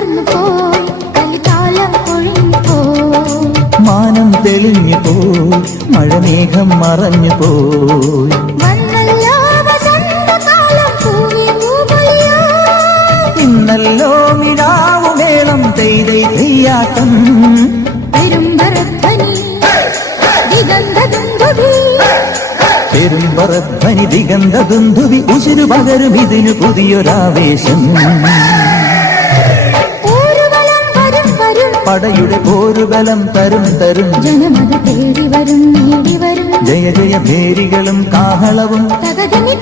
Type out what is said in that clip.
പുലർന്നു പോയി കലികാലം കൊഴിഞ്ഞു പോയി മാനം തെളിഞ്ഞു പോയി മഴമേഘം മറഞ്ഞു പോയി വന്നല്ലോ വസന്തകാലം പൂവി പൂവൊലിയോ ഇന്നല്ലോ മിഴാവുമേളം തെയ്തൈ തെയ്യാട്ടം പെരുമ്പറധ്വനി ദിഗന്ധദുന്ദുഭി പെരുമ്പറധ്വനി ദിഗന്ധദുന്ദുഭി ഉശിരു പകരും ഇതിനു പുതിയൊരാവേശം പടയുടെ പോരുബലം തരും തരും ജനമത തേടി വരും നേടി വരും ജയ ജയ ഭേരികളും കാഹളവും തകതിനി